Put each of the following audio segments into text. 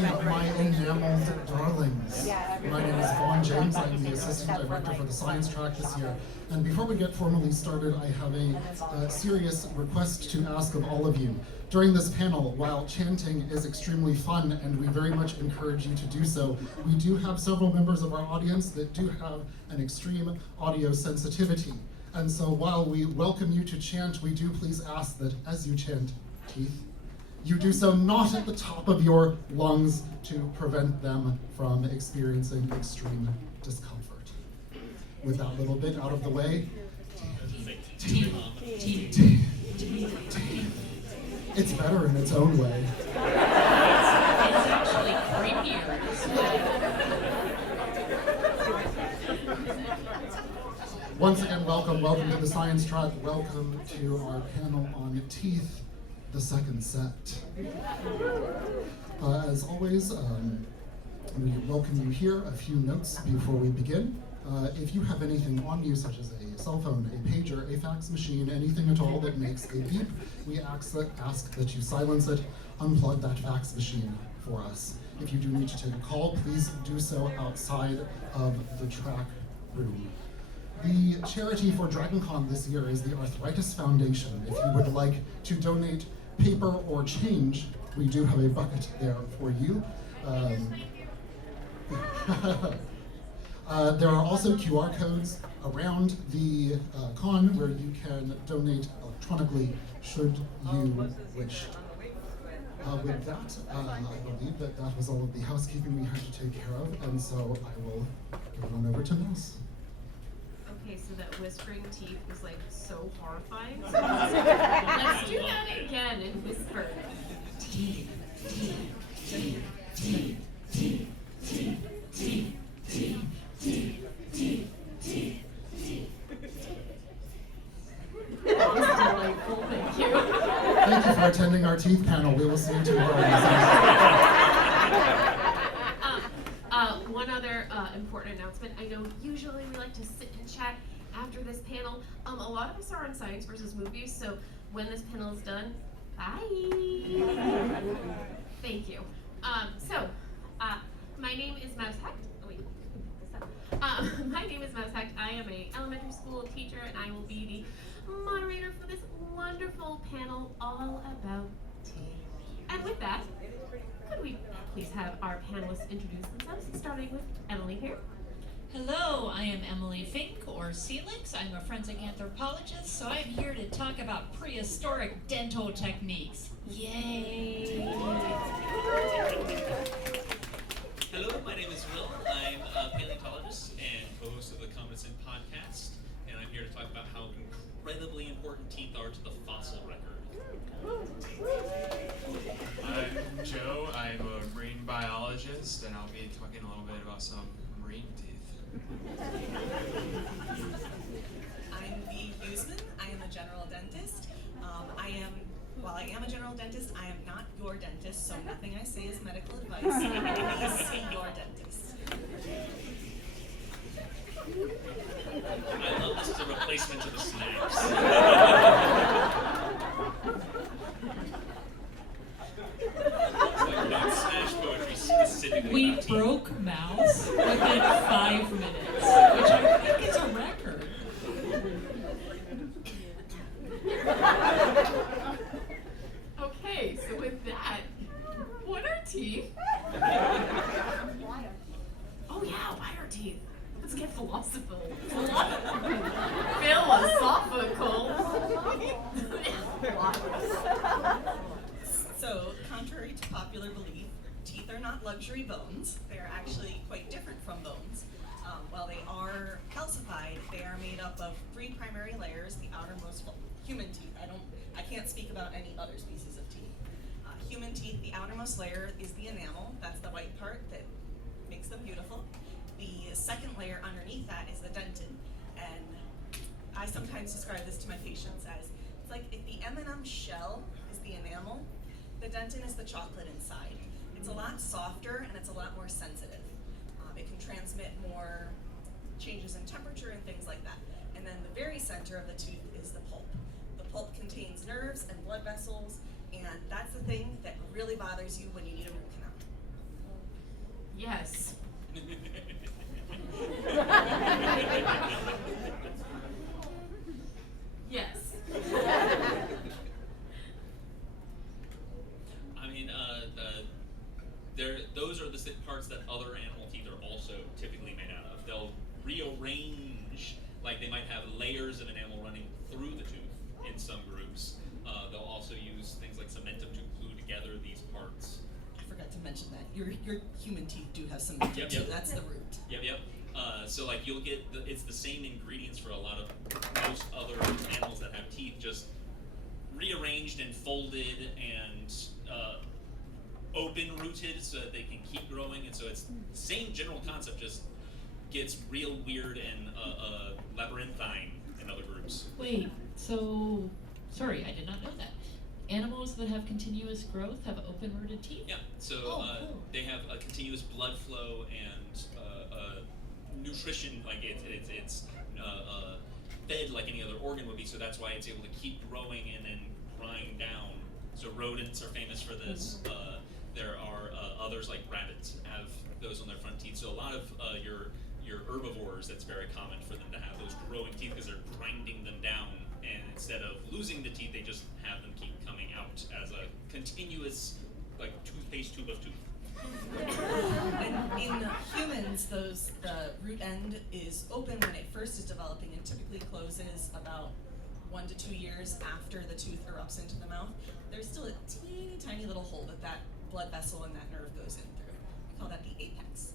morning, my enameled darlings. My name is Vaughn James. I'm the Assistant Director for the Science Track this year. And before we get formally started, I have a serious request to ask of all of you. During this panel, while chanting is extremely fun, and we very much encourage you to do so, we do have several members of our audience that do have an extreme audio sensitivity. And so while we welcome you to chant, we do please ask that as you chant, teeth, you do so not at the top of your lungs to prevent them from experiencing extreme discomfort. With that little bit out of the way, it's better in its own way. It's actually creepier. Once again, welcome to the Science Track. Welcome to our panel on teeth. The second set. As always, we welcome you here. A few notes before we begin. If you have anything on you, such as a cell phone, a pager, a fax machine, anything at all that makes a beep, we ask that you silence it, unplug that fax machine for us. If you do need to take a call, please do so outside of the track room. The charity for DragonCon this year is the Arthritis Foundation. If you would like to donate paper or change, we do have a bucket there for you. There are also QR codes around the con where you can donate electronically should you wish. With that, I believe that was all of the housekeeping we had to take care of, and so I will give it on over to Mouse. Okay, so that whispering teeth was like so horrifying. Let's do that again and whisper. Teeth, teeth, teeth, teeth, teeth, teeth, teeth, teeth, teeth, teeth, teeth, teeth. That was delightful, thank you. Thank you for attending our teeth panel. We will see you tomorrow. One other important announcement. I know usually we like to sit and chat after this panel. A lot of us are on Science versus Movies, so when this panel is done, bye. Thank you. My name is Mouse Hecht. Oh, wait, my name is Mouse Hecht. I am an elementary school teacher, and I will be the moderator for this wonderful panel all about teeth. And with that, could we please have our panelists introduce themselves, starting with Emily here. Hello, I am Emily Finke, or Celix. I'm a forensic anthropologist, so I'm here to talk about prehistoric dental techniques. Yay! Hello, my name is Will. I'm a paleontologist and co-host of the Common Sense podcast, and I'm here to talk about how incredibly important teeth are to the fossil record. I'm Joe. I'm a marine biologist, and I'll be talking a little bit about some marine teeth. I'm Bee Huesman. I am a general dentist. While I am a general dentist, I am not your dentist, so nothing I say is medical advice. Please see your dentist. I love this as a replacement to the snacks. Smash poetry specifically. We broke Mouse within 5 minutes, which I think is a record. Okay, so with that, what are teeth? Oh yeah, why are teeth? Let's get philosophical. So, contrary to popular belief, teeth are not luxury bones. They are actually quite different from bones. While they are calcified, they are made up of 3 primary layers. The outermost, human teeth. I can't speak about any other species of teeth. Human teeth, the outermost layer is the enamel. That's the white part that makes them beautiful. The second layer underneath that is the dentin. And I sometimes describe this to my patients as, it's like if the M&M shell is the enamel, the dentin is the chocolate inside. It's a lot softer and it's a lot more sensitive. It can transmit more changes in temperature and things like that. And then the very center of the tooth is the pulp. The pulp contains nerves and blood vessels, and that's the thing that really bothers you when you need a root canal. Yes. Yes. I mean, those are the parts that other animal teeth are also typically made out of. They'll rearrange, like they might have layers of an animal running through the tooth in some groups. They'll also use things like cementum to glue together these parts. I forgot to mention that your human teeth do have some meat too. Yep. That's the root. Yep. So like you'll get it's the same ingredients for a lot of most other animals that have teeth, just rearranged and folded and open rooted so that they can keep growing. And so it's the same general concept, just gets real weird and labyrinthine in other groups. Wait, so, sorry, I did not know that. Animals that have continuous growth have open-rooted teeth? Yeah. So Cool. they have a continuous blood flow and nutrition, like it's fed like any other organ would be. So that's why it's able to keep growing and then grind down. So rodents are famous for this. There are others like rabbits have those on their front teeth. So a lot of your herbivores, that's very common for them to have those growing teeth because they're grinding them down, and instead of losing the teeth, they just have them keep coming out as a continuous, like, toothpaste tube of tooth. And in humans, the root end is open when it first is developing and typically closes about 1 to 2 years after the tooth erupts into the mouth. There's still a teeny tiny little hole that blood vessel and that nerve goes in through. We call that the apex.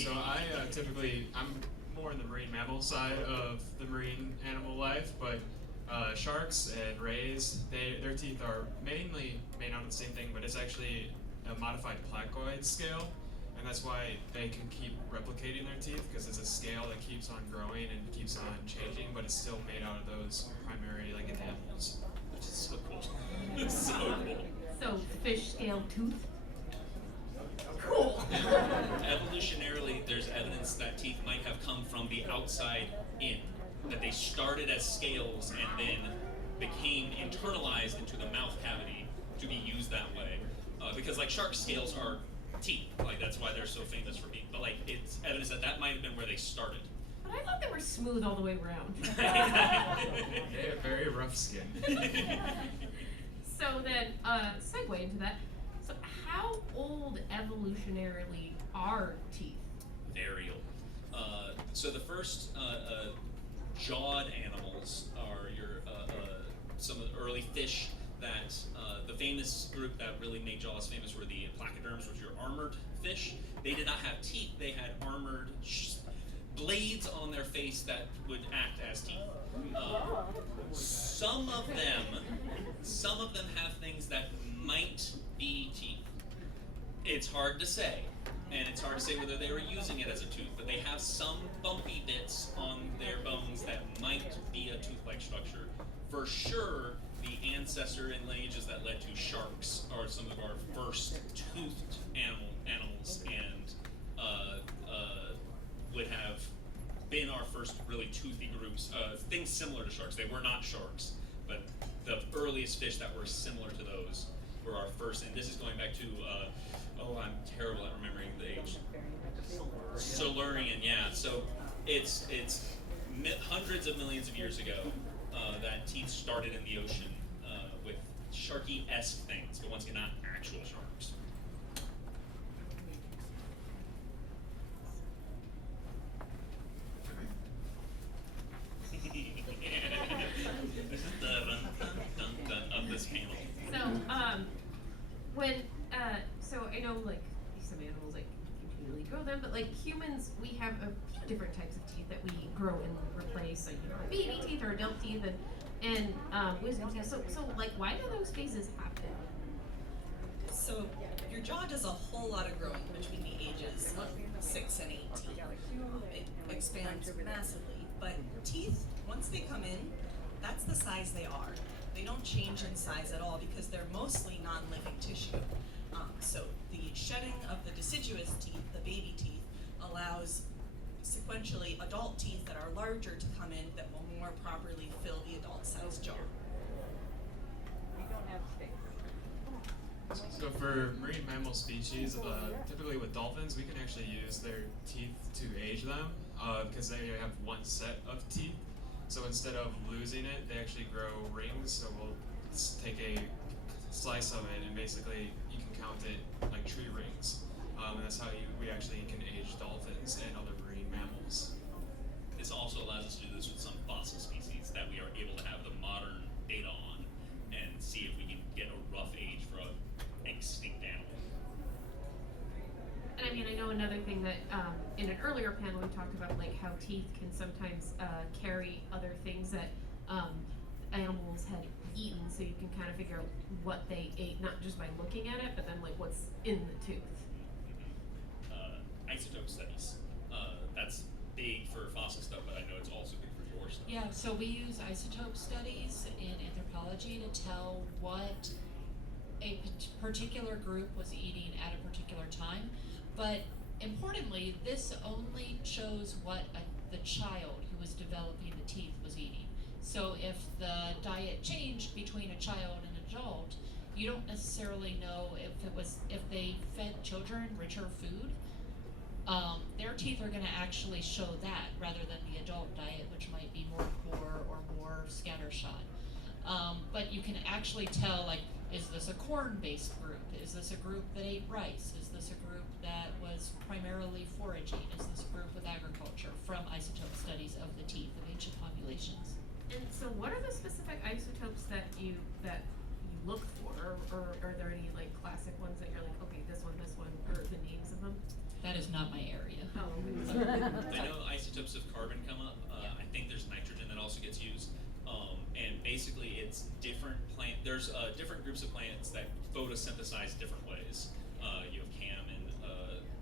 So I I'm more in the marine mammal side of the marine animal life, but sharks and rays, their teeth are mainly made out of the same thing, but it's actually a modified placoid scale, and that's why they can keep replicating their teeth, because it's a scale that keeps on growing and keeps on changing, but it's still made out of those primary like enamels. Which is so cool. It's so cool. So, fish scale tooth? Cool. Evolutionarily, there's evidence that teeth might have come from the outside in, that they started as scales and then became internalized into the mouth cavity to be used that way. Because like shark scales are teeth, like that's why they're so famous for being, but like it's evidence that might have been where they started. But I thought they were smooth all the way around. They have very rough skin. So then, segue into that. So how old evolutionarily are teeth? Very old. So the first jawed animals are your some of the early fish that the famous group that really made jaws famous were the placoderms, which are armored fish. They did not have teeth. They had armored blades on their face that would act as teeth. Some of them have things that might be teeth. It's hard to say, and it's hard to say whether they were using it as a tooth, but they have some bumpy bits on their bones that might be a tooth-like structure. For sure, the ancestor and lineages that led to sharks are some of our first toothed animals, and would have been our first really toothy groups. Things similar to sharks. They were not sharks, but the earliest fish that were similar to those were our first. And this is going back to, I'm terrible at remembering the age. Silurian, yeah. So it's hundreds of millions of years ago that teeth started in the ocean with sharky-esque things, but once again, not actual sharks. This is the dun of this panel. So, so I know like some animals like continually grow them, but like humans, we have a few different types of teeth that we grow and replace, like our baby teeth or adult teeth and wisdom teeth. So like, why do those phases happen? So your jaw does a whole lot of growing between the ages of 6 and 18. It expands massively, but teeth, once they come in, that's the size they are. They don't change in size at all because they're mostly non-living tissue. So the shedding of the deciduous teeth, the baby teeth, allows sequentially adult teeth that are larger to come in that will more properly fill the adult-sized jaw. So for for marine mammal species, typically with dolphins, we can actually use their teeth to age them because they have one set of teeth. So instead of losing it, they actually grow rings. So we'll take a slice of it, and basically you can count it like tree rings. And that's how we actually can age dolphins and other marine mammals. This also allows us to do this with some fossil species that we are able to have the modern data on and see if we can get a rough age for an extinct animal. And I mean, I know another thing that in an earlier panel we talked about like how teeth can sometimes carry other things that animals had eaten, so you can kind of figure out what they ate, not just by looking at it, but then like what's in the tooth. Isotope studies. That's big for fossil stuff, but I know it's also big for your stuff. Yeah, so we use isotope studies in anthropology to tell what a particular group was eating at a particular time. But importantly, this only shows what the child who was developing the teeth was eating. So if the diet changed between a child and adult, you don't necessarily know if they fed children richer food. Their teeth are going to actually show that rather than the adult diet, which might be more poor or more scattershot. But you can actually tell, like, is this a corn-based group? Is this a group that ate rice? Is this a group that was primarily foraging? Is this a group with agriculture from isotope studies of the teeth of ancient populations? And so, what are the specific isotopes that you look for, or are there any like classic ones that you're like, okay, this one, or the names of them? That is not my area. Oh. I know isotopes of carbon come up. I think there's nitrogen that also gets used. And basically it's different there's different groups of plants that photosynthesize different ways. You have CAM and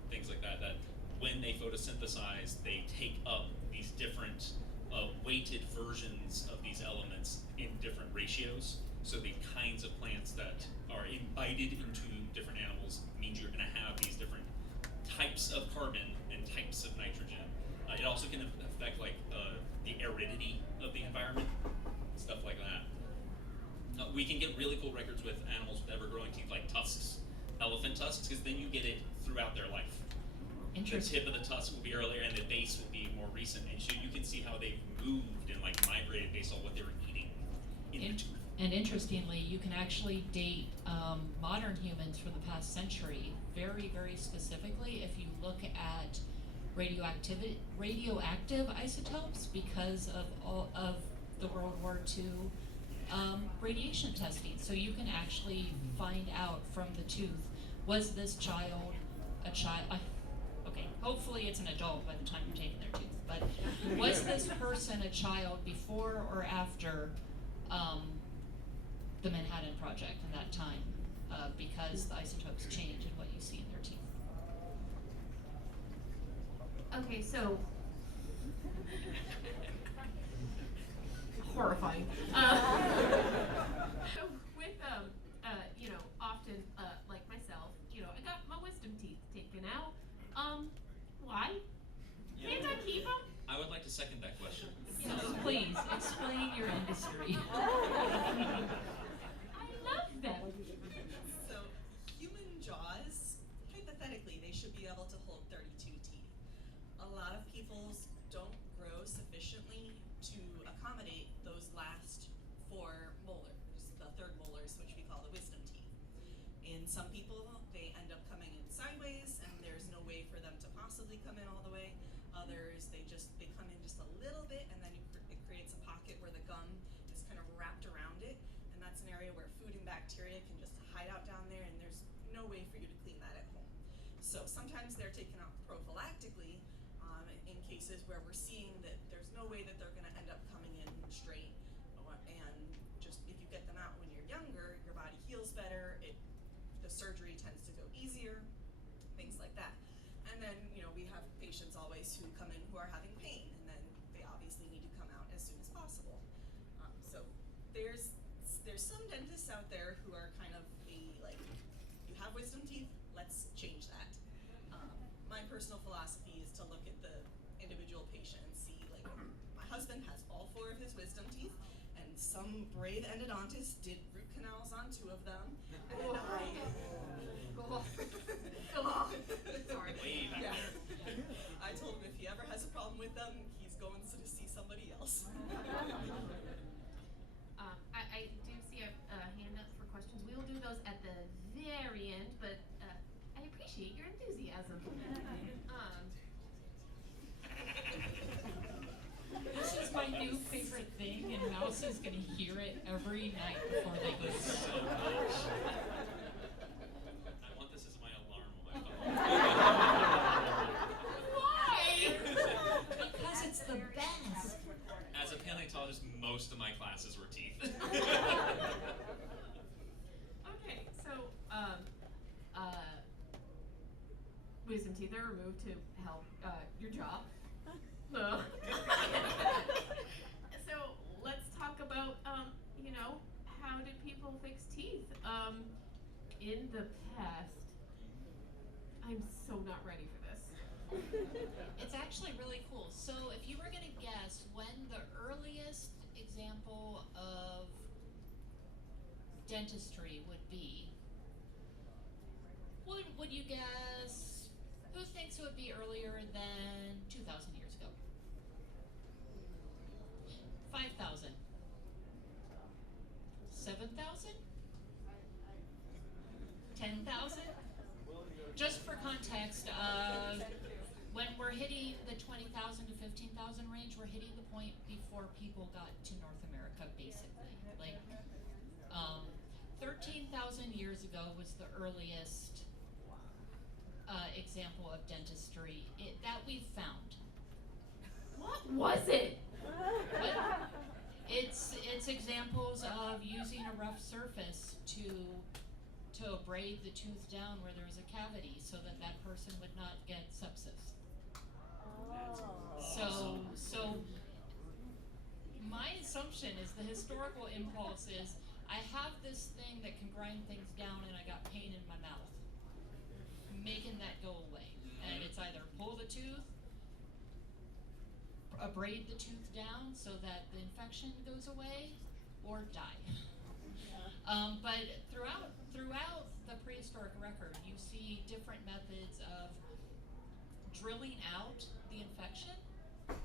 things like that, that when they photosynthesize, they take up these different weighted versions of these elements in different ratios. So the kinds of plants that are imbibed into different animals means you're gonna have these different types of carbon and types of nitrogen. It also can affect like the aridity of the environment, stuff like that. We can get really cool records with animals with ever-growing teeth, like tusks, elephant tusks, because then you get it throughout their life. The tip of the tusk will be earlier, and the base will be more recent, and so you can see how they've moved and like migrated based on what they were eating in the tooth. And interestingly, you can actually date modern humans from the past century very, very specifically if you look at radioactive isotopes because of all of the World War II radiation testing. So you can actually find out from the tooth, was this child a child? Okay, hopefully it's an adult by the time you're taking their tooth, but was this person a child before or after the Manhattan Project in that time, because the isotopes change in what you see in their teeth. Okay, so horrifying. With you know, often like myself, you know, I got my wisdom teeth taken out. Why? Can't I keep them? I would like to second that question. Yes, please explain your industry. I love them. So, human jaws, hypothetically, they should be able to hold 32 teeth. A lot of people's don't grow sufficiently to accommodate those last 4 molars, the third molars, which we call the wisdom teeth. In some people, they end up coming in sideways, and there's no way for them to possibly come in all the way. Others, they come in just a little bit, and then it creates a pocket where the gum is kind of wrapped around it, and that's an area where food and bacteria can just hide out down there, and there's no way for you to clean that at home. So sometimes they're taken out prophylactically in cases where we're seeing that there's no way that they're going to end up coming in straight, and just if you get them out when you're younger, your body heals better, the surgery tends to go easier, things like that. And then, you know, we have patients always who come in who are having pain, and then they obviously need to come out as soon as possible. So there's some dentists out there who are kind of like, you have wisdom teeth, let's change that. My personal philosophy is to look at the individual patient and see, like, my husband has all 4 of his wisdom teeth, and some brave endodontist did root canals on 2 of them, and Oh. Oh. Sorry. Way back Yeah. there. I told him if he ever has a problem with them, he's going to see somebody else. I do see a hand up for questions. We will do those at the very end, but I appreciate your enthusiasm. This is my new favorite thing, and Mouse is gonna hear it every night before they go to So sleep. much. I want this as my alarm on my phone. Why? Because it's the best. As a paleontologist, most of my classes were teeth. Okay, so wisdom teeth are removed to help your jaw. So let's talk about how did people fix teeth in the past. I'm so not ready for this. It's actually really cool. So if you were gonna guess when the earliest example of dentistry would be, would you guess? Who thinks it would be earlier than 2,000 years ago? 5,000? 7,000? 10,000? Just for context, when we're hitting the 20,000 to 15,000 range, we're hitting the point before people got to North America, basically. Like, 13,000 years ago was the earliest example of dentistry that we've found. What was it? But it's examples of using a rough surface to abrade the tooth down where there was a cavity so that that person would not get sepsis. So my assumption is the historical impulse is I have this thing that can grind things down and I got pain in my mouth. Making that go away. And it's either pull the tooth, abrade the tooth down so that the infection goes away, or die. But throughout the prehistoric record, you see different methods of drilling out the infection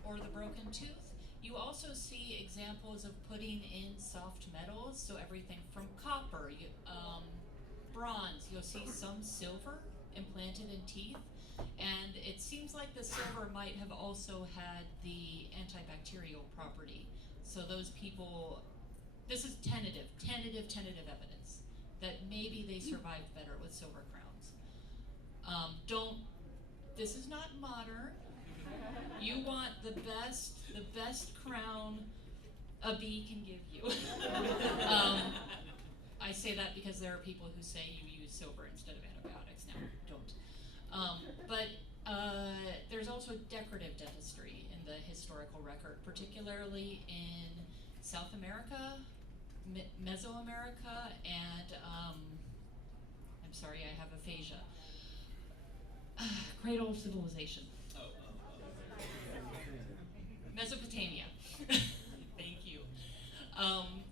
or the broken tooth. You also see examples of putting in soft metals, so everything from copper, bronze, you'll see some silver implanted in teeth, and it seems like the silver might have also had the antibacterial property. So those people, this is tentative evidence that maybe they survived better with silver crowns. This is not modern. You want the best crown a bee can give you. I say that because there are people who say you use silver instead of antibiotics. Now, don't. But there's also decorative dentistry in the historical record, particularly in South America, Mesoamerica, and I'm sorry, I have aphasia. Cradle of civilization. Mesopotamia. Thank you.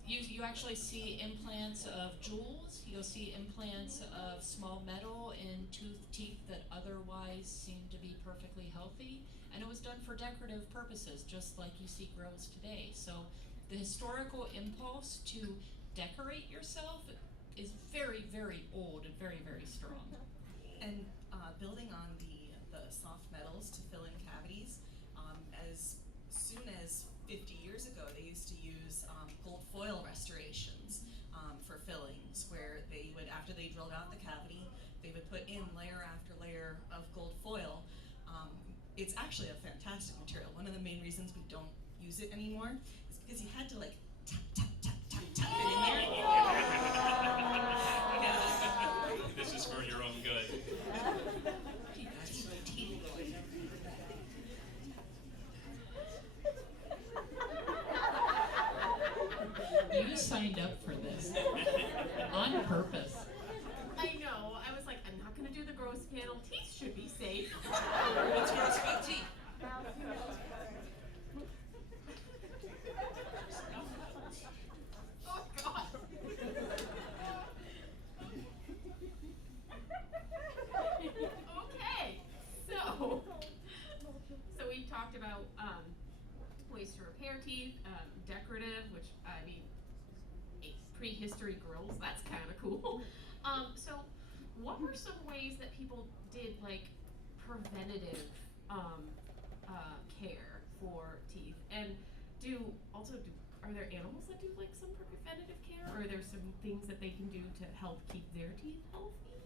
You actually see implants of jewels. You'll see implants of small metal in teeth that otherwise seem to be perfectly healthy. And it was done for decorative purposes, just like you see grows today. So the historical impulse to decorate yourself is very, very old and very, very strong. And building on the soft metals to fill in cavities, as soon as 50 years ago, they used to use gold foil restorations for fillings, where they would, after they drilled out the cavity, they would put in layer after layer of gold foil. It's actually a fantastic material. One of the main reasons we don't use it anymore is because you had to like tap, tap, tap, tap, tap it in there. Yeah. This is for your own good. You signed up for this on purpose. I know. I was like, I'm not going to do the gross panel. Teeth should be safe. What's gross about teeth? Oh God. I mean, prehistory grills, that's kind of cool. So what were some ways that people did like preventative care for teeth? And are there animals that do like some preventative care? Or are there some things that they can do to help keep their teeth healthy?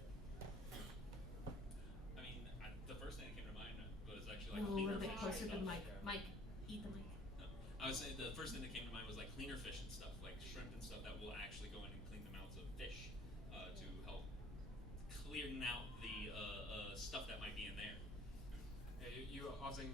I mean, the first thing that came to mind was actually A like little cleaner bit fish closer to stuff. the mic. Mike, eat the mic. No. I would say the first thing that came to mind was like cleaner fish and stuff, like shrimp and stuff that will actually go in and clean the mouths of fish to help clearing out the stuff that might be in there. Yeah, you often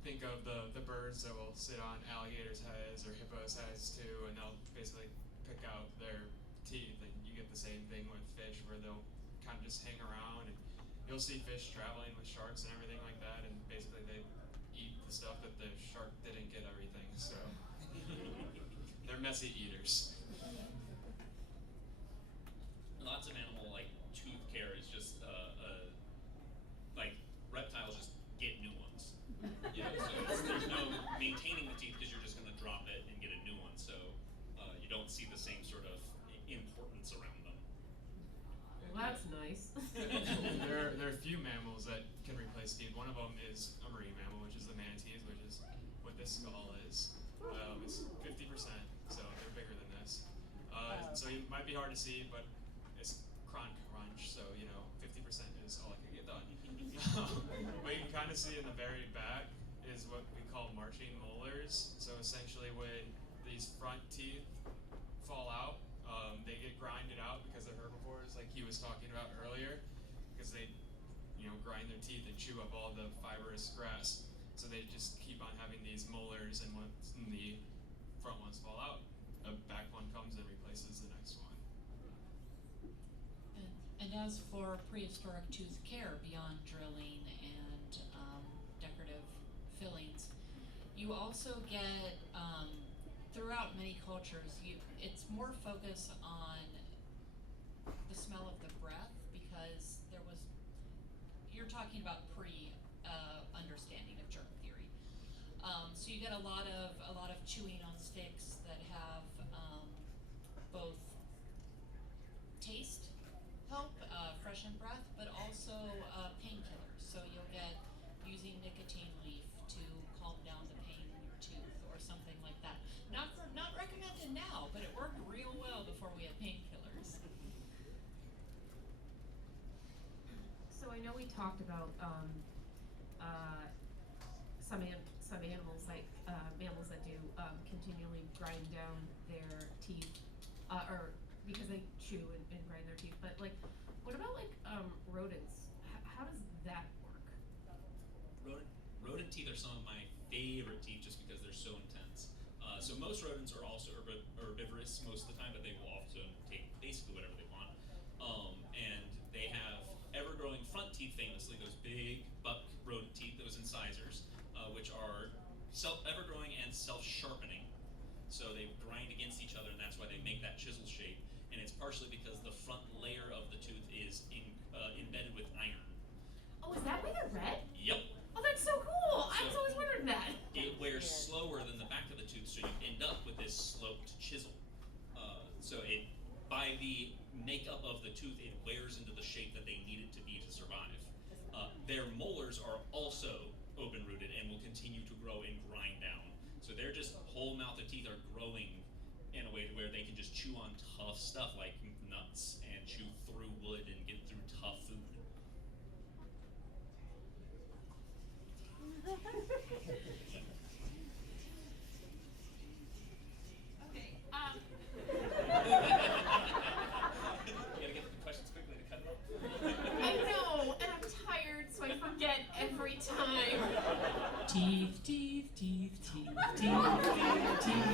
think of the birds that will sit on alligators' heads or hippos' heads too, and they'll basically pick out their teeth, and you get the same thing with fish where they'll kind of just hang around, and you'll see fish traveling with sharks and everything like that, and basically they eat the stuff that the shark didn't get everything, so they're messy eaters. Lots of animal like tooth care is just like reptiles just get new ones. You know, so there's no maintaining the teeth because you're just going to drop it and get a new one. So you don't see the same sort of importance around them. Well, that's nice. There are a few mammals that can replace teeth. One of them is a marine mammal, which is the manatees, which is what this skull is. It's 50%, so they're bigger than this. So it might be hard to see, but it's crunch, so 50% is all I can get done. What you can kind of see in the very back is what we call marching molars. So essentially when these front teeth fall out, they get grinded out because of herbivores, like he was talking about earlier, because they, grind their teeth and chew up all the fibrous grass. So they just keep on having these molars, and once the front ones fall out, a back one comes and replaces the next one. And as for prehistoric tooth care beyond drilling and decorative fillings, you also get throughout many cultures, it's more focus on the smell of the breath, because you're talking about understanding of germ theory. So you get a lot of chewing on sticks that have both taste help, freshen breath, but also painkillers. So you'll get using nicotine leaf to calm down the pain in your tooth or something like that. Not recommended now, but it worked real well before we had painkillers. So I know we talked about some animals, like mammals that do continually grind down their teeth, or because they chew and grind their teeth. But like, what about like rodents? How does that work? Rodent teeth are some of my favorite teeth just because they're so intense. So most rodents are also herbivorous most of the time, but they will also take basically whatever they want. And they have ever-growing front teeth, famously, those big buck rodent teeth, those incisors, which are ever-growing and self-sharpening. So they grind against each other, and that's why they make that chisel shape. And it's partially because the front layer of the tooth is embedded with iron. Oh, is that why they're red? Yep. Oh, that's so cool! I was always wondering that. It wears slower than the back of the tooth, so you end up with this sloped chisel. By the makeup of the tooth, it wears into the shape that they need it to be to survive. Their molars are also open-rooted and will continue to grow and grind down. So they're just whole mouth of teeth are growing in a way to where they can just chew on tough stuff like nuts and chew through wood and get through tough food. Okay. You gotta get to the questions quickly to cut them off. I know, and I'm tired, so I forget every time. Teeth, teeth, teeth, teeth, teeth, teeth,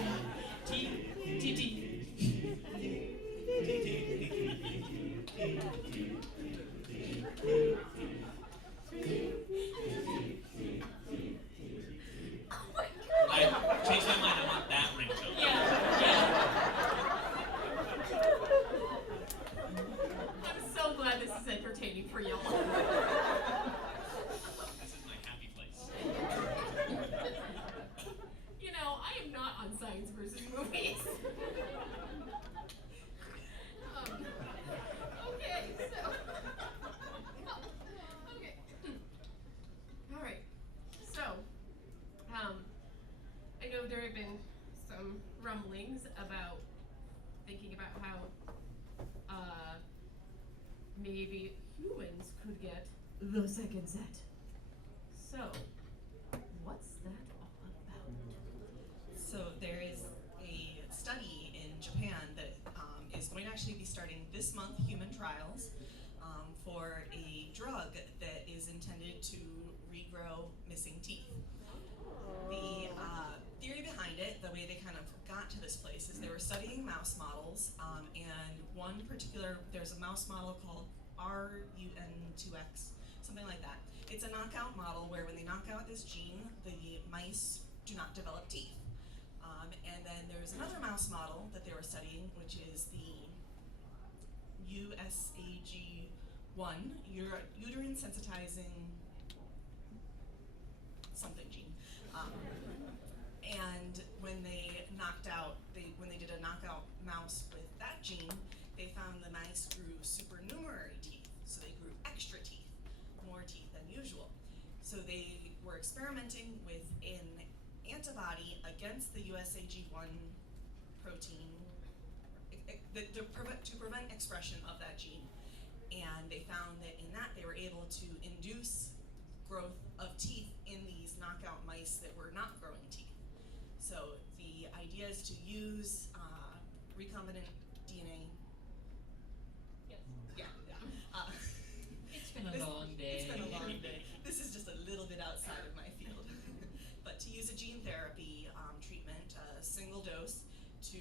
teeth, teeth, Oh my god! I changed my mind. I want that ringtone. I'm so glad this is entertaining for y'all. This is my happy place. I am not on Science versus Movies. thinking about how maybe humans could get the second set. So, what's that all about? So there is a study in Japan that is going to actually be starting this month, human trials, for a drug that is intended to regrow missing teeth. The theory behind it, the way they kind of got to this place, is they were studying mouse models, and one particular, there's a mouse model called RUN2X, something like that. It's a knockout model where when they knock out this gene, the mice do not develop teeth. And then there's another mouse model that they were studying, which is the USAG1, uterine sensitizing something gene. And when they when they did a knockout mouse with that gene, they found the mice grew supernumerary teeth. So they grew extra teeth, more teeth than usual. So they were experimenting with an antibody against the USAG1 protein to prevent expression of that gene. And they found that in that they were able to induce growth of teeth in these knockout mice that were not growing teeth. So the idea is to use recombinant DNA. Yes. Yeah. It's been a long day. It's been a long day. This is just a little bit outside of my field. But to use a gene therapy treatment, a single dose, to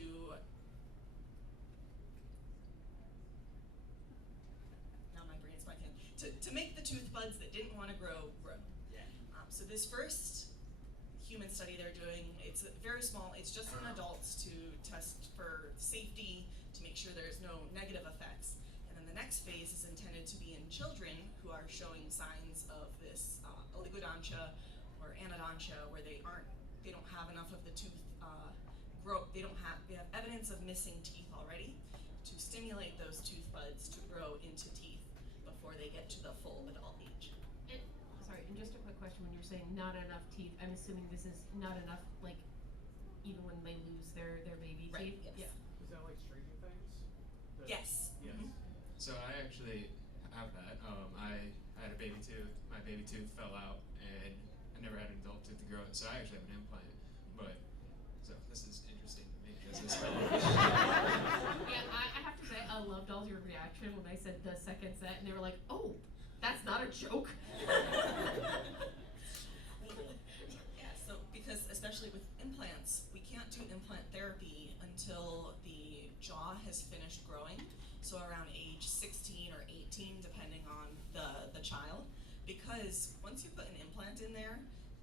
now my brain's blanking, to make the tooth buds that didn't want to grow. So this first human study they're doing, it's very small, it's just in adults to test for safety, to make sure there's no negative effects. And then the next phase is intended to be in children who are showing signs of this oligodontia or anodontia, where they don't have enough of the tooth grow, they have evidence of missing teeth already, to stimulate those tooth buds to grow into teeth before they get to the full adult age. And just a quick question, when you're saying not enough teeth, I'm assuming this is not enough, like, even when they lose their baby Right, teeth? yes. Yeah. Is that like Stranger Things? Yes. Yes. Mhm. So I actually have that. I had a baby tooth. My baby tooth fell out, and I never had an adult tooth to grow it. So I actually have an implant. But so this is interesting to me. This is Yeah, I have to say, I loved all your reaction when I said the second set, and they were like, "Oh, that's not a joke." Yeah, so because especially with implants, we can't do implant therapy until the jaw has finished growing, so around age 16 or 18, depending on the child, because once you put an implant in there,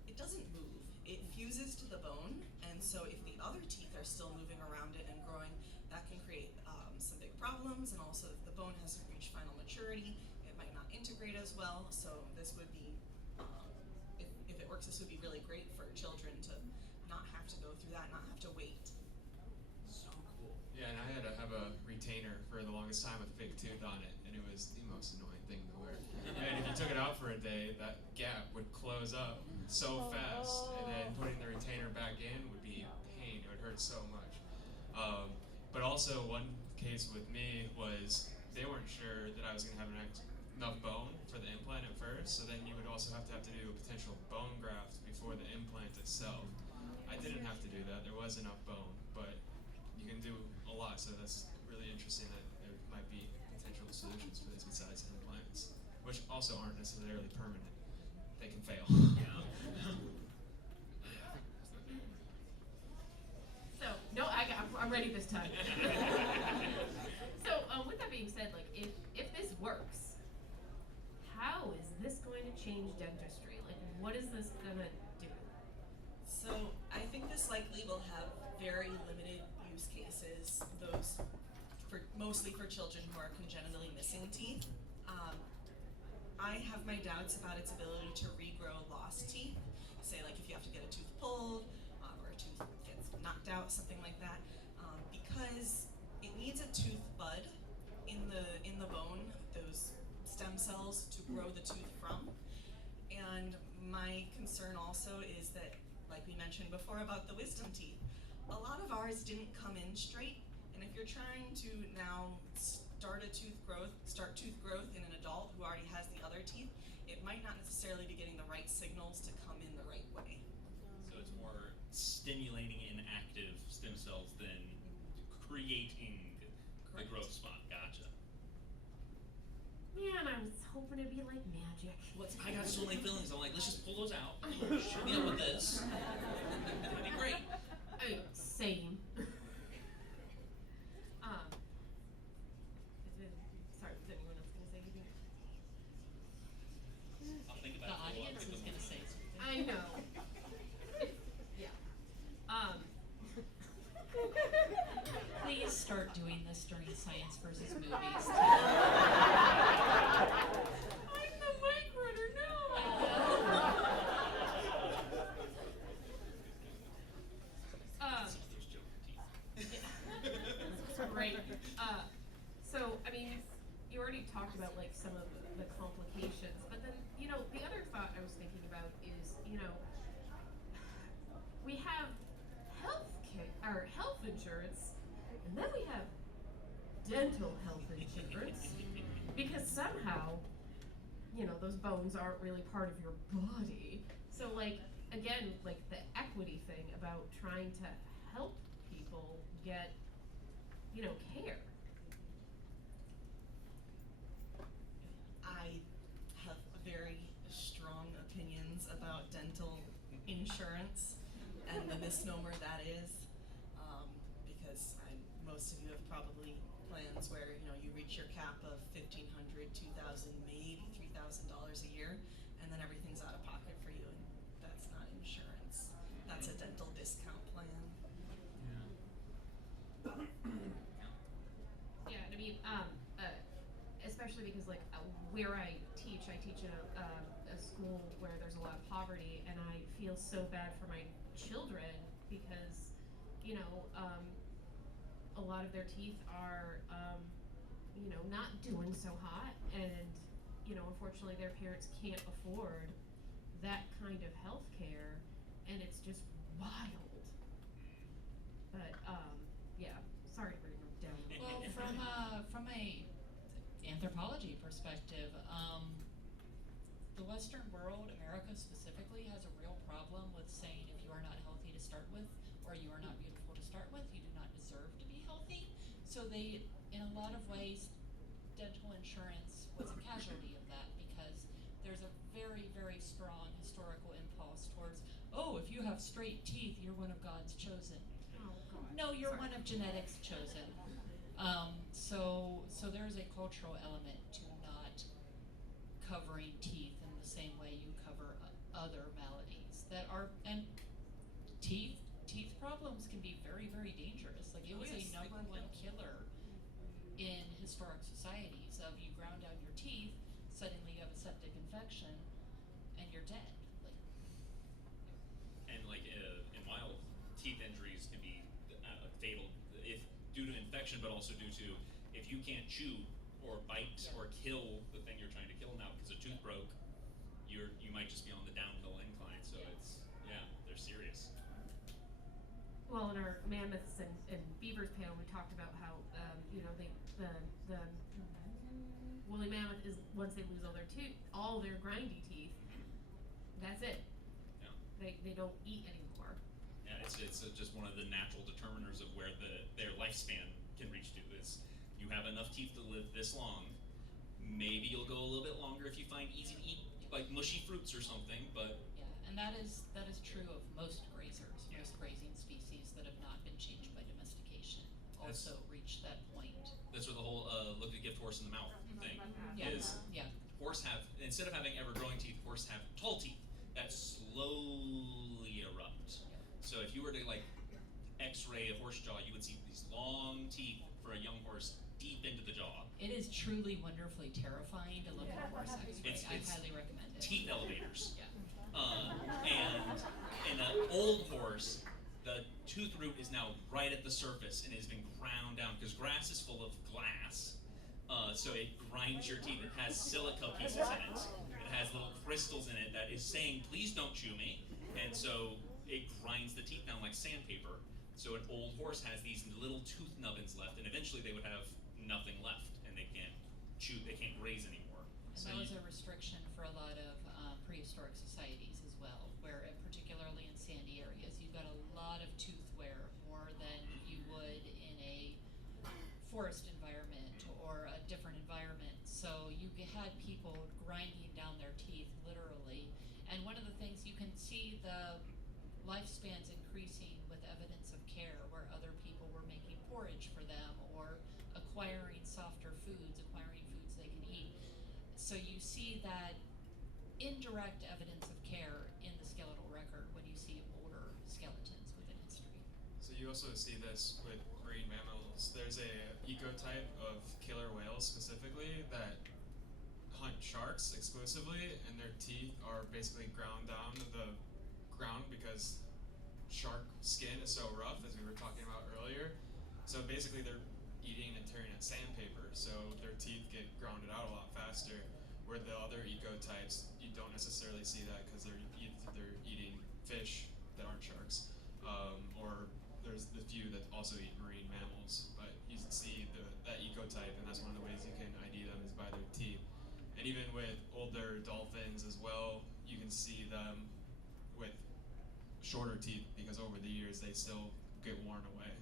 it doesn't move. It fuses to the bone, and so if the other teeth are still moving around it and growing, that can create some big problems, and also if the bone hasn't reached final maturity, it might not integrate as well. So this would be, if it works, this would be really great for children to not have to go through that, not have to wait. so cool. Yeah, and I had to have a retainer for the longest time with a fake tooth on it, and it was the most annoying thing to wear. And if you took it out for a day, that gap would close up so fast, and then putting the retainer back in would be a pain. It would hurt so much. But also, one case with me was they weren't sure that I was going to have enough bone for the implant at first, so then you would also have to do a potential bone graft before the implant itself. I didn't have to do that. There was enough bone, but you can do a lot, so that's really interesting that there might be potential solutions for this besides implants, which also aren't necessarily permanent. They can fail. So, no, I'm ready this time. So, with that being said, like, if this works, how is this going to change dentistry? Like, what is this gonna do? So I think this likely will have very limited use cases, mostly for children who are congenitally missing teeth. I have my doubts about its ability to regrow lost teeth. Say, like, if you have to get a tooth pulled, or a tooth gets knocked out, something like that, because it needs a tooth bud in the bone, those stem cells to grow the tooth from. And my concern also is that, like we mentioned before about the wisdom teeth, a lot of ours didn't come in straight, and if you're you're trying to now start tooth growth in an adult who already has the other teeth, it might not necessarily be getting the right signals to come in the right way. So it's more stimulating inactive stem cells than creating the Correct. growth spot. Gotcha. Man, I was hoping it'd be like magic. I got so many feelings. I'm like, let's just pull those out. Shoot me up with this. That'd be great. I mean, same. Sorry, was anyone else gonna say anything? I'll think The about it. for a while, audience think is of gonna more. say something. I know. Yeah. Please start doing this during science versus movies. I'm the mic runner, no! Some of those joker teeth. Great. So, I mean, you already talked about like some of the complications, but then, you know, the other thought I was thinking about is, you know, we have health insurance, and then we have dental health insurance, because somehow, you know, those bones aren't really part of your body. So, like, again, like the equity thing about trying to help people get, you know, care. I have very strong opinions about dental insurance and the misnomer that is, because most of you have probably plans where, you know, you reach your cap of $1,500, $2,000, maybe $3,000 a year, and then everything's out of pocket for you, and that's not insurance. That's a dental discount plan. Yeah, and I mean, especially because like where I teach in a school where there's a lot of poverty, and I feel so bad for my children because, you know, a lot of their teeth are, you know, not doing so hot, and, you know, unfortunately their parents can't afford that kind of health care, and it's just wild. But, yeah, sorry to bring them down. Well, from a anthropology perspective, the Western world, America specifically, has a real problem with saying if you are not healthy to start with, or you are not beautiful to start with, you do not deserve to be healthy. So they, in a lot of ways, dental insurance was a casualty of that, because there's a very, very strong historical impulse towards, oh, if you have straight teeth, you're one of God's chosen. Oh, God. No, you're Sorry. one of genetics chosen. So there's a cultural element to not covering teeth in the same way you cover other maladies that are, and teeth problems can be very, very dangerous. Like, it was Yes, a number one killer in historic societies of you ground down your teeth, suddenly you have a septic infection, and you're dead. Like, And like, and while teeth injuries can be fatal, if due to infection, but also due to if you can't chew or bite or kill the thing you're trying to kill now because a tooth broke, you might just be on the downhill incline. So it's, yeah, they're serious. Well, in our mammoths and beavers panel, we talked about how, you know, the woolly mammoth is, once they lose all their grindy teeth, that's it. Yeah. They don't eat anymore. Yeah, it's just one of the natural determiners of where their lifespan can reach to. Is you have enough teeth to live this long. Maybe you'll go a little bit longer if you find easy to eat, like mushy fruits or something. But yeah, and that is true of most grazers. Yeah. Most grazing species that have not been changed by domestication also reach that point. that's where the whole look at gift horse in the mouth thing Yeah. is. Yeah. Horse have, instead of having ever growing teeth, horse have tall teeth that slowly erupt. Yeah. So if you were to like X-ray a horse jaw, you would see these long teeth for a young horse deep into the jaw. It is truly wonderfully terrifying to look at a horse X-ray. I It's highly recommend it. Teeth elevators. Yeah. And in an old horse, the tooth root is now right at the surface and has been ground down because grass is full of glass. So it grinds your teeth. It has silica pieces in it. It has little crystals in it that is saying, please don't chew me. And so it grinds the teeth down like sandpaper. So an old horse has these little tooth nubbins left, and eventually eventually they would have nothing left, and they can't chew, they can't graze anymore. And So that was you- a restriction for a lot of prehistoric societies as well, where particularly in sandy areas, you've got a lot of tooth wear, more than you would in a forest environment or a different environment. So you had people grinding down their teeth literally. And one of the things you can see the lifespans increasing with evidence of care, where other people were making porridge for them or acquiring softer foods, acquiring foods they can eat. So you see that indirect evidence of care in the skeletal record when you see older skeletons within history. So you also see this with marine mammals. There's a ecotype of killer whales specifically that hunt sharks exclusively, and their teeth are basically ground down to the ground because shark skin is so rough, as we were talking about earlier. So basically they're eating and tearing at sandpaper, so their teeth get grounded out a lot faster. Where the other ecotypes, you don't necessarily see that because they're eating fish that aren't sharks, or there's the few that also eat marine mammals. But you see that ecotype, and that's one of the ways you can ID them is by their teeth. And even with older dolphins as well, you can see them with shorter teeth because over the years they still get worn away.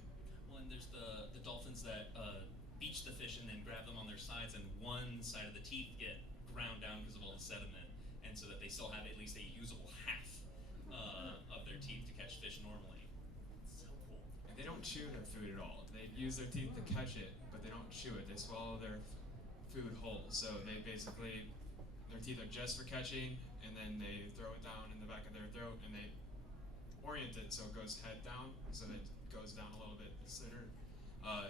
Well, and there's the dolphins that beach the fish and then grab them on their sides, and one side of the teeth get ground down because of all the sediment, and so that they still have at least a usable half of their teeth to catch fish normally. It's so cool. And they don't chew their food at all. They use their teeth to catch it, but they don't chew it. They swallow their food whole. So they basically, their teeth are just for catching, and then they throw it down in the back of their throat, and they orient it so it goes head down, so that it goes down a little bit sooner,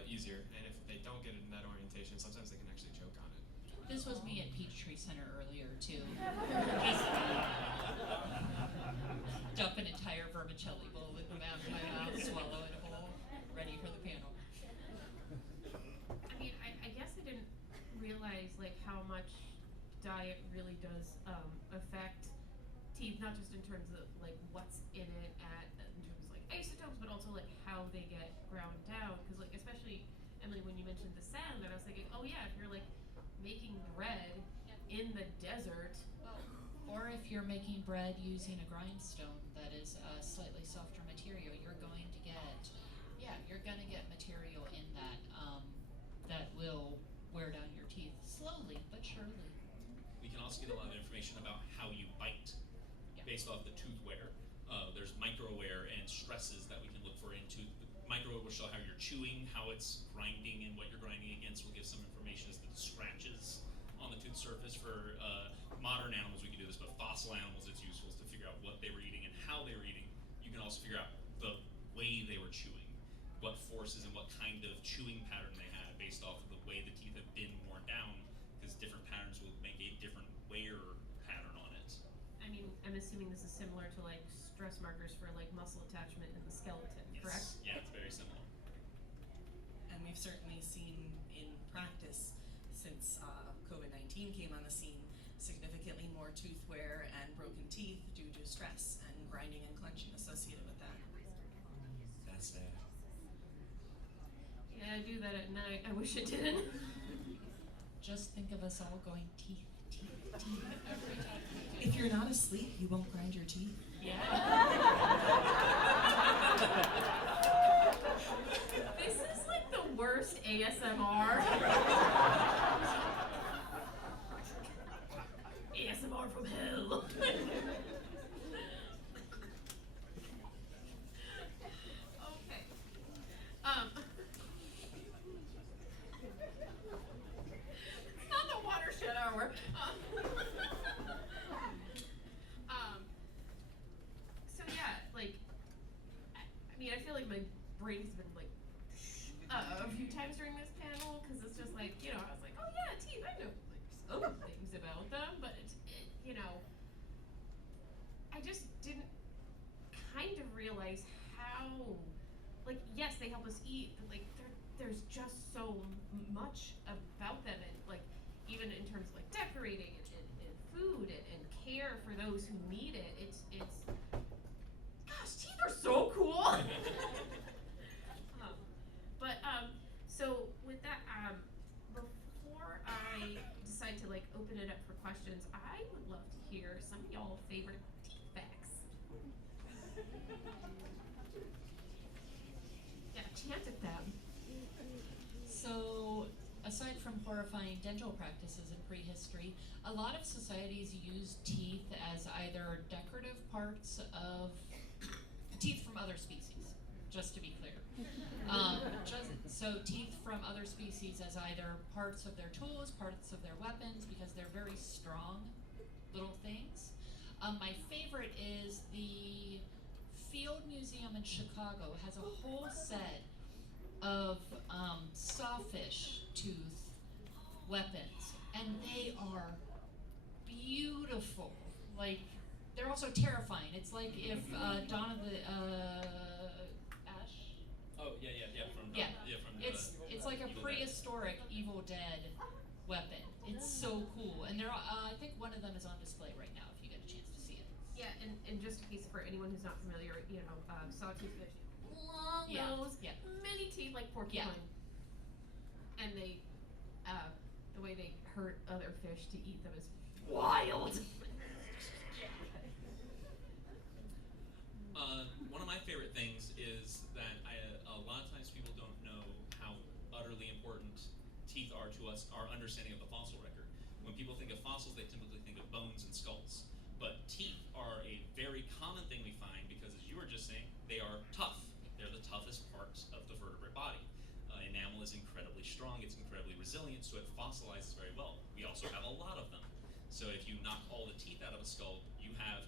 easier. And if they don't get it in that orientation, sometimes they can actually choke on it. This was me at Peachtree Center earlier too. Dump an entire vermicelli bowl in my mouth, swallow it whole, ready for the panel. I mean, I guess I didn't realize like how much diet really does affect teeth, not just in terms of like what's in it in terms of like isotopes, but also like how they get ground down. Because like especially Emily, when you mentioned the sound, and I was thinking, oh yeah, if you're like making bread in the desert. Well, or if you're making bread using a grindstone that is a slightly softer material, you're going to get material in that that will wear down your teeth slowly but surely. We can also get a lot of information about how you bite based off the tooth wear. There's micro wear and stresses that we can look for in tooth. Micro wear will show how you're chewing, how it's grinding, and what you're grinding against. Will give some information as to the scratches on the tooth surface. For modern animals, we can do this, but fossil animals, it's useful to figure out what they were eating and how they were eating. You can also figure out the way they were chewing, what forces and what kind of chewing pattern they had based off of the way the teeth have been worn down, because different patterns will make a different wear pattern on it. I mean, I'm assuming this is similar to like stress markers for like muscle attachment in the skeleton, correct? Yeah, it's very similar. And we've certainly seen in practice since COVID-19 came on the scene, significantly more tooth wear and broken teeth due to stress and grinding and clenching associated with that. That's sad. Yeah, I do that at night. I wish it didn't. Just think of us all going teeth every time. If you're not asleep, you won't grind your teeth. This is like the worst ASMR. ASMR from hell. Okay. It's not the watershed hour. So yeah, like, I mean, I feel like my brain has been like a few times during this panel, because it's just like, you know, I was like, oh yeah, teeth, I know like some things about them, but you know, I just didn't kind of realize how, like, yes, they help us eat, but like there's just so much about them, and like even in terms of like decorating and food and care for those who need it. It's gosh, teeth are so cool. So with chant at them. So, aside from horrifying dental practices in prehistory, a lot of societies used teeth as either decorative parts of teeth from other species, just to be clear. So teeth from other species as either parts of their tools, parts of their weapons, because they're very strong little things. My favorite is the Field Museum in Chicago has a whole set of sawfish tooth weapons, and they are beautiful. Like, they're also terrifying. It's like if Dawn of the Ash. Oh yeah. From It's like a Evil Dead. prehistoric Evil Dead weapon. It's so cool, and they're I think one of them is on display right now if you get a chance to see it. Yeah, and just in case for anyone who's not familiar, sawtooth fish, long nose, many teeth like porcupine, and they, the way they hurt other fish to eat them is wild. One of my favorite things is that a lot of times people don't know how utterly important teeth are to us, our understanding of the fossil record. When people think of fossils, they typically think of bones and skulls. But teeth are a very common thing we find because, as you were just saying, they are tough. They're the toughest parts of the vertebrate body. Enamel is incredibly strong, it's incredibly resilient, so it fossilizes very well. We also have a lot of them. So if you knock all the teeth out of a skull, you have,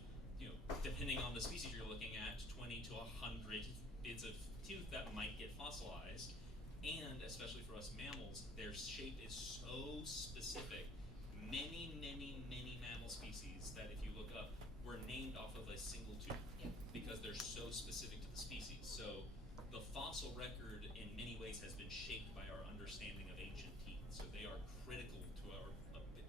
depending on the species you're looking at, 20 to 100 bits of tooth that might get fossilized. And especially for us mammals, their shape is so specific. Many mammal species that if you look up were named off of a single tooth because they're so specific to the species. So the fossil record in many ways has been shaped by our understanding of ancient teeth. So they are critical to our,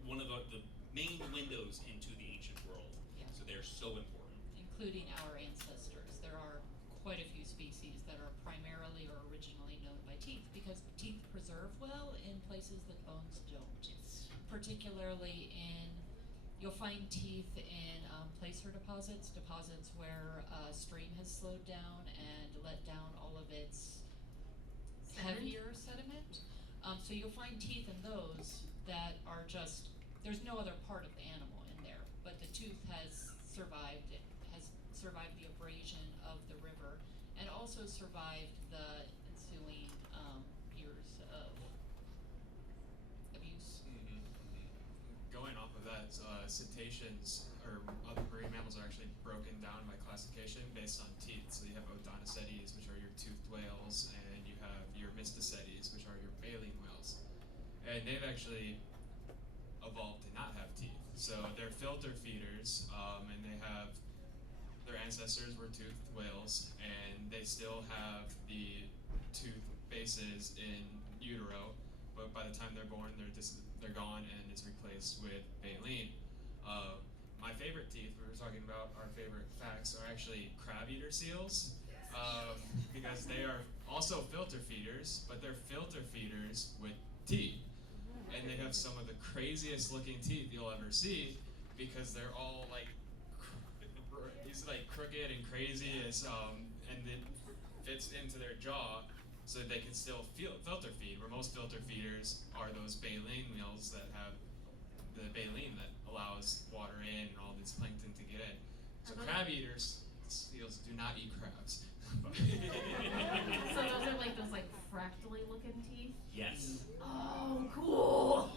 one of the main windows into the ancient world. So they're so important. Including our ancestors. There are quite a few species that are primarily or originally known by teeth because teeth preserve well in places that bones don't. Particularly you'll find teeth in placer deposits where a stream has slowed down and let down all of its heavier sediment. So you'll find teeth in those that are just, there's no other part of the animal in there, but the tooth has survived the abrasion of the river and also survived the ensuing years of abuse. Going off of that, cetaceans or other marine mammals are actually broken down by classification based on teeth. So you have Odontocetes, which are your toothed whales, and you have your Mysticetes, which are your baleen whales. And they've actually evolved to not have teeth. So they're filter feeders, and they have, their ancestors were toothed whales, and they still have the tooth bases in utero, but by the time they're born, they're gone, and it's replaced with baleen. My favorite teeth, we were talking about our favorite facts, are actually crab-eater seals, because they are also filter feeders, but they're filter feeders with teeth. And they have some of the craziest looking teeth you'll ever see, because they're all like crooked and crazy, and it fits into their jaw so that they can still filter feed, where most filter feeders are those baleen wheels that have the baleen that allows water in and all this plankton to get in. So crab eaters, seals, do not eat crabs. So those are like those fractally looking teeth? Yes. Oh, cool!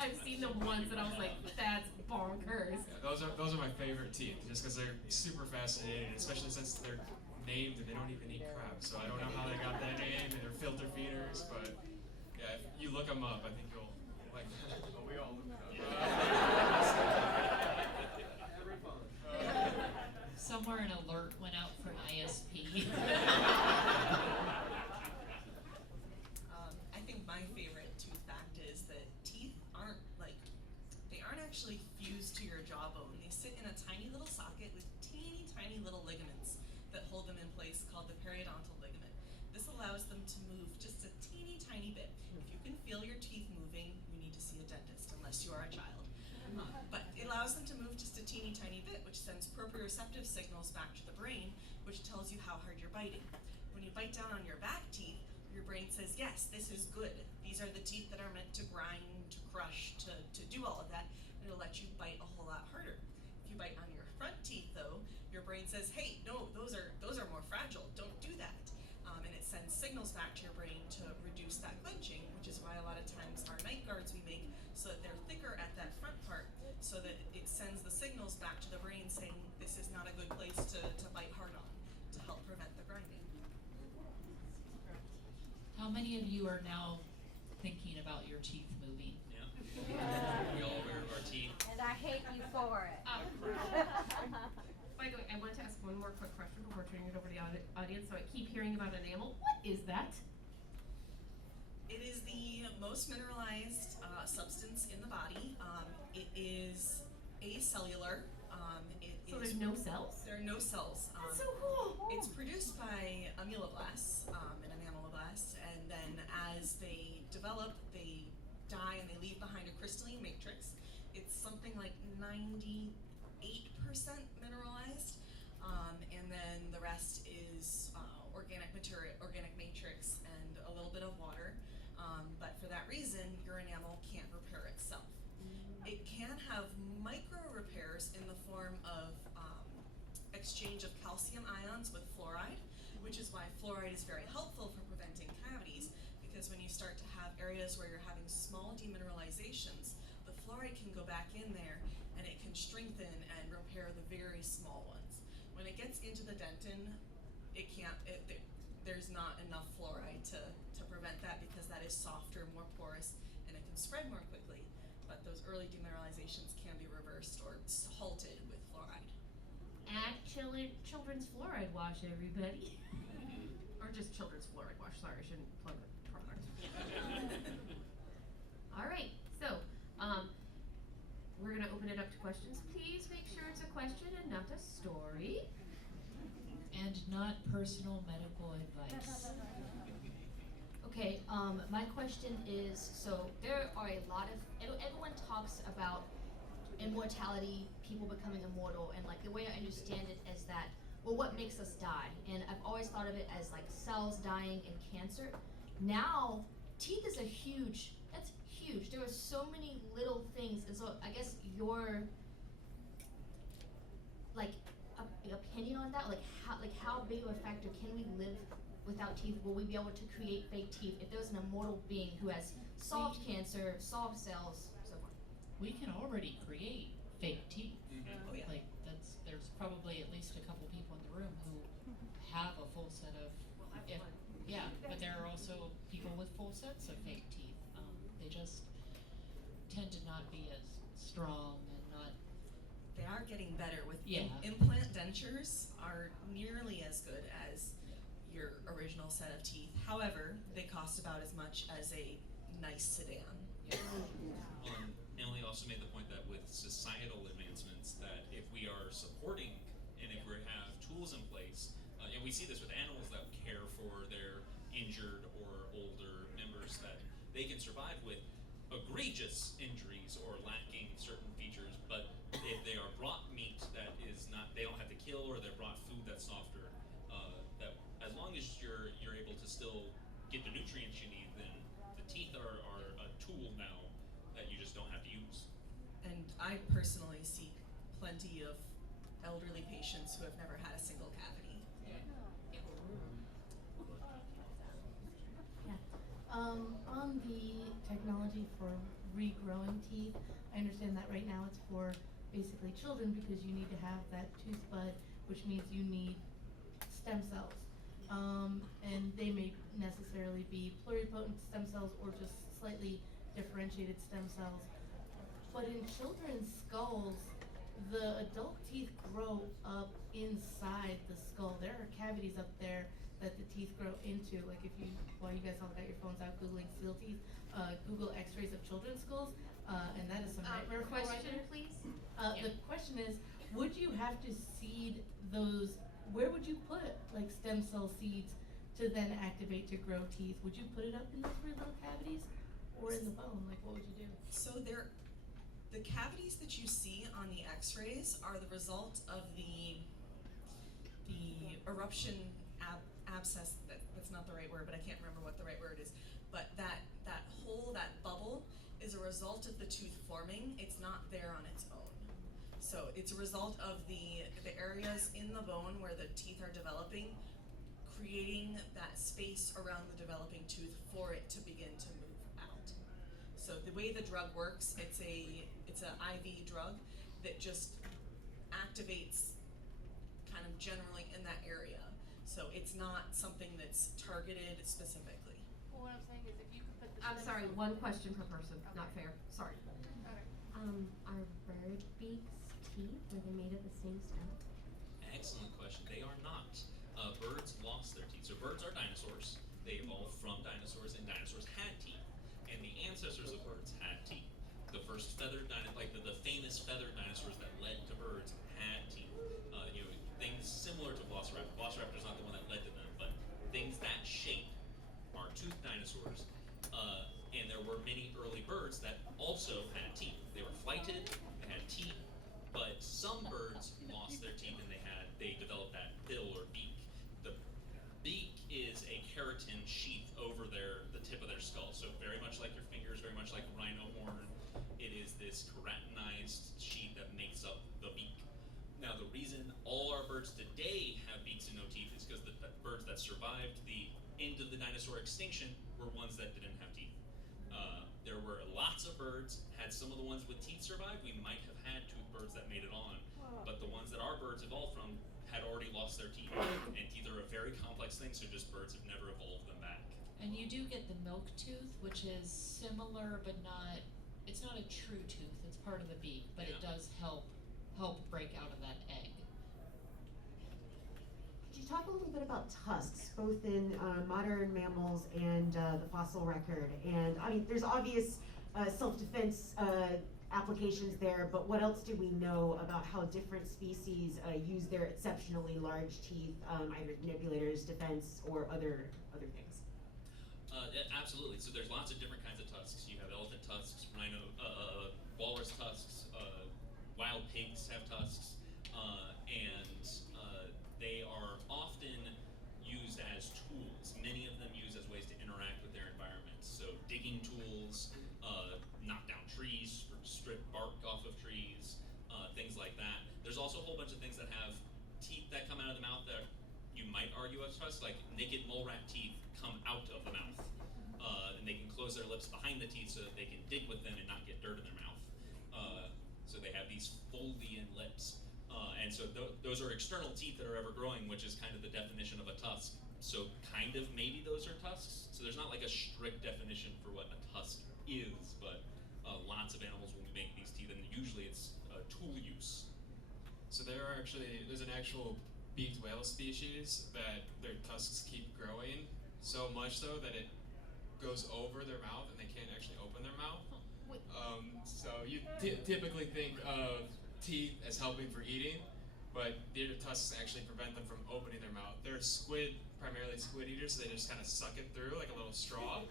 I've seen the ones that I was like, that's bonkers. Yeah, those are my favorite teeth, just because they're super fascinating, especially since they're named and they don't even eat crabs. So I don't know how they got that name, and they're filter feeders, but yeah, if you look them up, I think you'll like them. Oh, we all looked it up. Every phone. Somewhere an alert went out from ISP. I think my favorite tooth fact is that teeth aren't actually fused to your jawbone. They sit in a tiny little socket with teeny tiny little ligaments that hold them in place called the periodontal ligament. This allows them to move just a teeny tiny bit. If you can feel your teeth moving, you need to see a dentist, unless you are a child. But it allows them to move just a teeny tiny bit, which sends proprioceptive signals back to the brain, which tells you how hard you're biting. when you bite down on your back teeth, your brain says, yes, this is good. These are the teeth that are meant to grind, to crush, to do all of that, and it'll let you bite a whole lot harder. If you bite on your front teeth though, your brain says, hey, no, those are more fragile, don't do that. And it sends signals back to your brain to reduce that clenching, which is why a lot of times our night guards we make so that they're thicker at that front part, so that it sends the signals back to the brain saying this is not a good place to bite hard on, to help prevent the grinding. How many of you are now thinking about your teeth moving? Yeah. We all aware of our teeth. And I hate you for it. By the way, I want to ask one more quick question before turning it over to the audience. So I keep hearing about enamel. What is that? It is the most mineralized substance in the body. It is acellular. So there's no cells? There are no cells. That's so cool. It's produced by ameloblasts and enameloblasts, and then as they develop, they die and they leave behind a crystalline matrix. It's something like 98% mineralized, and then the rest is organic material, organic matrix, and a little bit of water. But for that reason, your enamel can't repair itself. It can have micro repairs in the form of exchange of calcium ions with fluoride, which is why fluoride is very helpful for preventing cavities, because when you start to have areas where you're having small demineralizations, the fluoride can go back in there and it can strengthen and repair the very small ones. When it gets into the dentin, there's not enough fluoride to prevent that, because that is softer, more porous, and it can spread more quickly. But those early demineralizations can be reversed or halted with fluoride. Add children's fluoride wash, everybody. Or just children's fluoride wash. Sorry, I shouldn't plug the product. All right, so we're gonna open it up to questions. Please make sure it's a question and not a story. And not personal medical advice. Okay, my question is, so there are a lot of, everyone talks about immortality, people becoming immortal, and like the way I understand it is that, well, what makes us die? And I've always thought of it as like cells dying and cancer. Now, teeth is that's huge. There are so many little things, and so I guess your, like, opinion on that, like how big of a factor can we live without teeth? Will we be able to create fake teeth if there's an immortal being who has solved cancer, solved cells, so forth? We can already create fake teeth. Oh yeah. Like there's probably at least a couple people in the room who have a full set of, but there are also people with full sets of fake teeth. They just tend to not be as strong and not. They are getting better with Yeah. implant dentures are nearly as good as your original set of teeth. However, they cost about as much as a nice sedan. Emily also made the point that with societal advancements, that if we are supporting and if we have tools in place, and we see this with animals that care for their injured or older members, that they can survive with egregious injuries or lacking certain features, but if they are brought meat that is not, they don't have to kill, or they're brought food that's softer, that as long as you're able to still get the nutrients you need, then the teeth are a tool now that you just don't have to use. And I personally see plenty of elderly patients who have never had a single cavity. Yeah. On the technology for regrowing teeth, I understand that right now it's for basically children because you need to have that tooth bud, which means you need stem cells. And they may necessarily be pluripotent stem cells or just slightly differentiated stem cells. But in children's skulls, the adult teeth grow up inside the skull. There are cavities up there that the teeth grow into. Like if you, while you guys all got your phones out Googling seal teeth, Google x-rays of children's skulls, and that is some nightmare for Question, please. The question is, would you have to seed those, where would you put like stem cell seeds to then activate to grow teeth? Would you put it up in those weird little cavities or in the bone? Like what would you do? So the cavities that you see on the x-rays are the result of the eruption abscess, that's not the right word, but I can't remember what the right word is, but that hole, that bubble, is a result of the tooth forming. It's not there on its own. So it's a result of the areas in the bone where the teeth are developing, creating that space around the developing tooth for it to begin to move out. So the way the drug works, it's an IV drug that just activates kind of generally in that area. So it's not something that's targeted specifically. Well, what I'm saying is if you could put the I'm sorry, one question per person, not fair, sorry. Are bird beaks teeth? Are they made of the same stuff? Excellent question. They are not. Birds lost their teeth. So birds are dinosaurs. They evolved from dinosaurs, and dinosaurs had teeth. And the ancestors of birds had teeth. The first feathered the famous feathered dinosaurs that led to birds had teeth. Things similar to Velociraptor. Velociraptor's not the one that led to them, but things that shape are toothed dinosaurs. And there were many early birds that also had teeth. They were flighted, they had teeth, but some birds lost their teeth and they developed that bill or beak. The beak is a keratin sheath over the tip of their skull. So very much like your fingers, very much like a rhino horn, it is this keratinized sheath that makes up the beak. Now the reason all our birds today have beaks and no teeth is because the birds that survived the end of the dinosaur extinction were ones that didn't have teeth. There were lots of birds. Had some of the ones with teeth survived, we might have had toothed birds that made it on. But the ones that our birds evolved from had already lost their teeth. And teeth are a very complex thing, so just birds have never evolved them back. And you do get the milk tooth, which is similar but not, it's not a true tooth, it's part of the beak, but it does help break out of that egg. Could you talk a little bit about tusks, both in modern mammals and the fossil record? And I mean, there's obvious self-defense applications there, but what else do we know about how different species use their exceptionally large teeth, either manipulators, defense, or other things? Absolutely. So there's lots of different kinds of tusks. You have elephant tusks, rhino, walrus tusks, wild pigs have tusks, and they are often used as tools. Many of them used as ways to interact with their environment. So digging tools, knock down trees, strip bark off of trees, things like that. There's also a whole bunch of things that have teeth that come out of the mouth that you might argue as tusks, like naked mole rat teeth come out of the mouth. And they can close their lips behind the teeth so that they can dig with them and not get dirt in their mouth. So they have these Foldian lips. And so those are external teeth that are ever growing, which is kind of the definition of a tusk. So kind of maybe those are tusks. So there's not like a strict definition for what a tusk is, but lots of animals will make these teeth, and usually it's tool use. So there's an actual beaked whale species that their tusks keep growing so much so that it goes over their mouth and they can't actually open their mouth. So you typically think of teeth as helping for eating, but their tusks actually prevent them from opening their mouth. They're primarily squid eaters, so they just kind of suck it through like a little straw.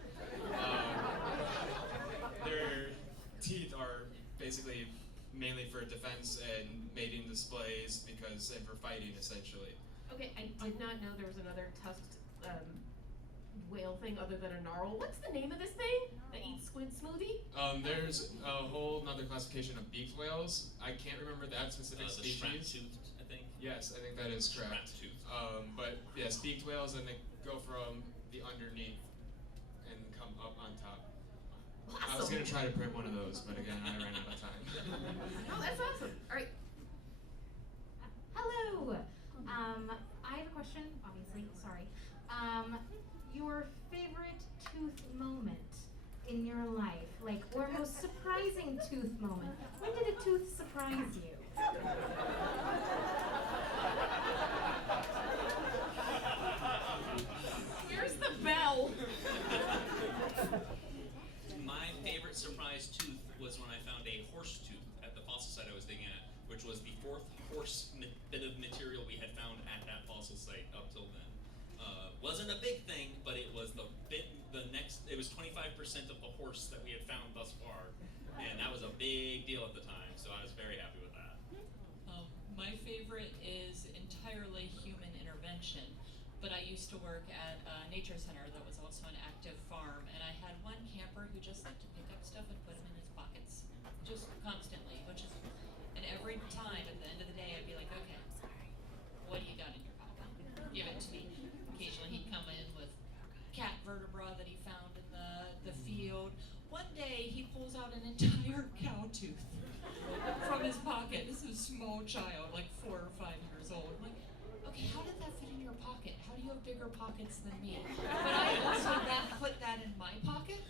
Their teeth are basically mainly for defense and mating displays and for fighting essentially. Okay, I did not know there was another tusked whale thing other than a narwhal. What's the name of this thing that eats squid smoothie? There's a whole other classification of beaked whales. I can't remember that specific The species. strap-toothed, I think. Yes, I think that is correct. Strap-toothed. But yes, beaked whales, and they go from the underneath and come up on top. Awesome. I was gonna try to print one of those, but again, I ran out of time. Oh, that's awesome. All right. Hello. I have a question, obviously, sorry. Your favorite tooth moment in your life, like, or most surprising tooth moment. When did a tooth surprise you? Where's the bell? My favorite surprise tooth was when I found a horse tooth at the fossil site I was digging at, which was the fourth horse bit of material we had found at that fossil site up till then. Wasn't a big thing, but it was it was 25% of the horse that we had found thus far, and that was a big deal at the time, so I was very happy with that. My favorite is entirely human intervention. but I used to work at a nature center that was also an active farm, and I had one camper who just liked to pick up stuff and put them in his pockets, just constantly, and every time at the end of the day I'd be like, okay, what do you got in your pocket? Give it to me. Occasionally he'd come in with cat vertebra that he found in the field. One day he pulls out an entire cow tooth from his pocket. This is a small child, like 4 or 5 years old. I'm like, okay, how did that fit in your pocket? How do you have bigger pockets than me? But I also put that in my pocket.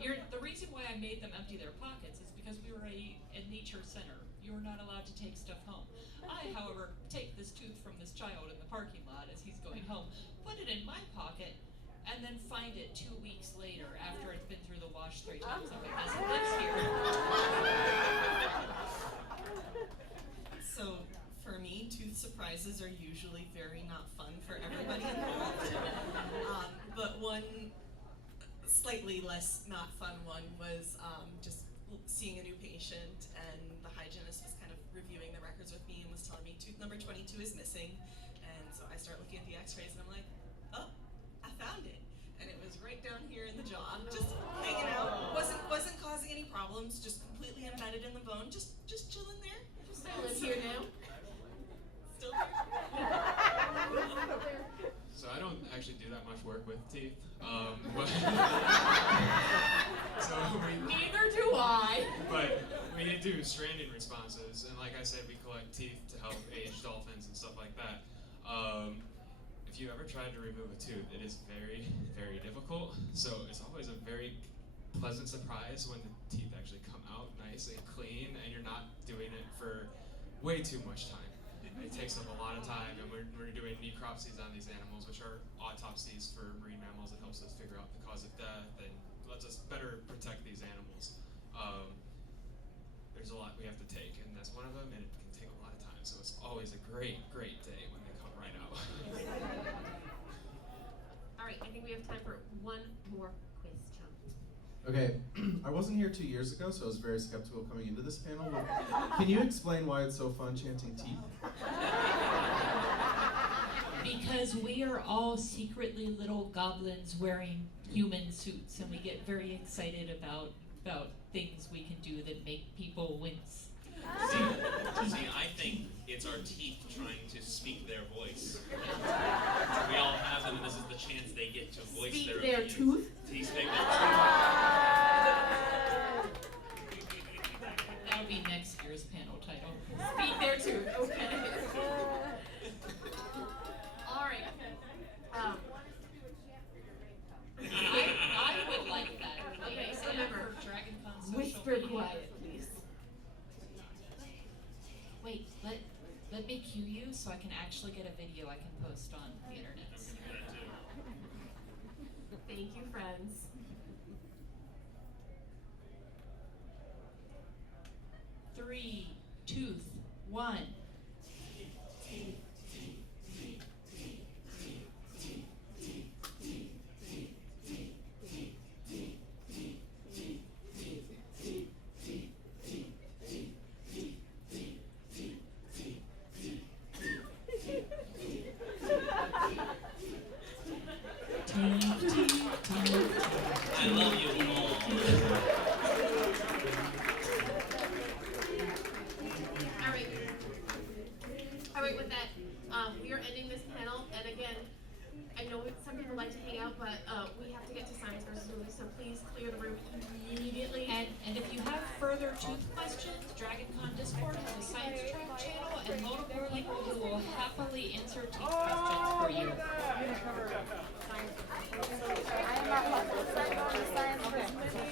The reason why I made them empty their pockets is because we were a nature center. You were not allowed to take stuff home. I, however, take this tooth from this child in the parking lot as he's going home, put it in my pocket, and then find it 2 weeks later after it's been through the wash 3 times. I'm like, this lives here. So for me, tooth surprises are usually very not fun for everybody involved. But one slightly less not fun one was just seeing a new patient, and the hygienist was kind of reviewing the records with me and was telling me tooth number 22 is missing. And so I start looking at the x-rays and I'm like, oh, I found it. And it was right down here in the jaw, just hanging out. Wasn't causing any problems, just completely embedded in the bone, just chilling there. I live here now. Still here. So I don't actually do that much work with teeth. But so Neither do I. But we did do stranding responses, and like I said, we collect teeth to help age dolphins and stuff like that. If you ever tried to remove a tooth, it is very, very difficult. So it's always a very pleasant surprise when the teeth actually come out nice and clean, and you're not doing it for way too much time. It takes up a lot of time, and we're doing necropsies on these animals, which are autopsies for marine mammals. It helps us figure out the cause of death and lets us better protect these animals. There's a lot we have to take, and that's one of them, and it can take a lot of time. So it's always a great, great day when they come right out. All right, I think we have time for one more quiz, Chant. Okay, I wasn't here 2 years ago, so I was very skeptical coming into this panel. But can you explain why it's so fun chanting teeth? Because we are all secretly little goblins wearing human suits, and we get very excited about things we can do that make people wince. See, I think it's our teeth trying to speak their voice. We all have them, and this is the chance they get to voice Speak their their opinions. tooth? Speak their That would be next year's panel title. Speak their tooth, okay. All right. I would like that. Okay, so Remember, remember, Dragon Con social whisper media. quiet, please. Wait, let me cue you so I can actually get a video I can post on the internet. Thank you, friends. 3, tooth, 1. I love you all. All right, with that, we are ending this panel, and again, I know some people like to hang out, but we have to get to science versus movie, so please clear the room immediately. And if you have further tooth questions, DragonCon Discord has a science track channel and multiple people who will happily answer teeth questions for you. I am not science versus movie.